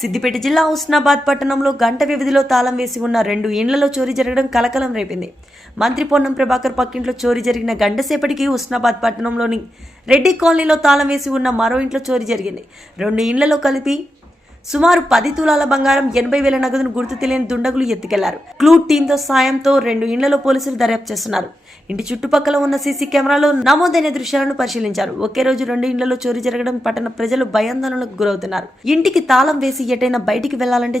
సిద్దిపేట జిల్లా హుస్నాబాద్ పట్టణంలో గంట వ్యవధిలో తాళం వేసి ఉన్న రెండు ఇండ్లలో చోరీ జరగడం కలకలం రేపింది. మంత్రి పొన్నం ప్రభాకర్ పక్కింట్లో చోరీ జరిగిన గంటసేపటికి హుస్నాబాద్ పట్టణంలోని రెడ్డి కాలనీలో తాళం వేసి ఉన్న మరో ఇంట్లో చోరీ జరిగింది. రెండు ఇండ్లలో కలిపి సుమారు పది తులాల బంగారం ఎనభై వేల నగదును గుర్తు తెలియని దుండగులు ఎత్తుకెళ్ళారు. క్లూ టీంతో సాయంతో రెండు ఇండ్లలో పోలీసులు దర్యాప్తు చేస్తున్నారు. ఇంటి చుట్టుపక్కల ఉన్న సీసీ కెమెరాలో నమోదైన దృశ్యాలను పరిశీలించారు. ఒకే రోజు రెండు ఇండ్లలో చోరీ జరగడం పట్టణ ప్రజలు భయాందోళనకు గురవుతున్నారు. ఇంటికి తాళం వేసి ఎటైనా బయటికి వెళ్ళాలంటే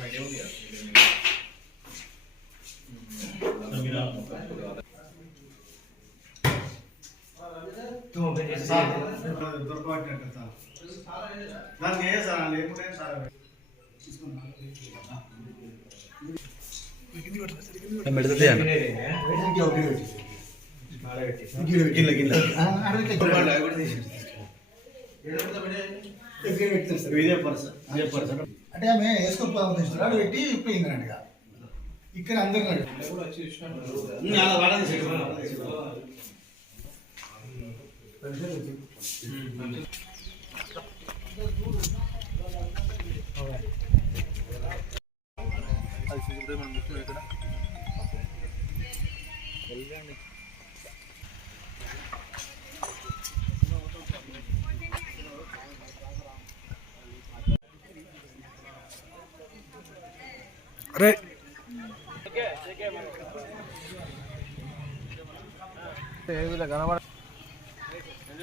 నేను చెప్తా ఒకసారి మన లోపల ఒకసారి చెక్ చేసి అది పోయేదాకా చూసిండు సార్ అంతే ఇట్లా వచ్చుతారు వెళ్ళిపోతారు తర్వాత తీసుకుంటే మళ్ళీ అవసరం ఉండదు. అది బెండ్ అయింది కదా కొద్దిగా బెండ్ అయింది దొరకబట్టినట్టు సార్ దానికి ఏ సార్ లేకుంటే సార్ అంటే ఆమె వేసుకోకపోదాం ఇస్తున్నాడు పెట్టి ఇప్పింది అన్నట్టుగా ఇక్కడ అందరు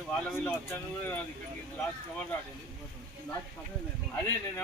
వాళ్ళ వీళ్ళు వచ్చాను కూడా లాస్ట్ కవర్ అదే నేను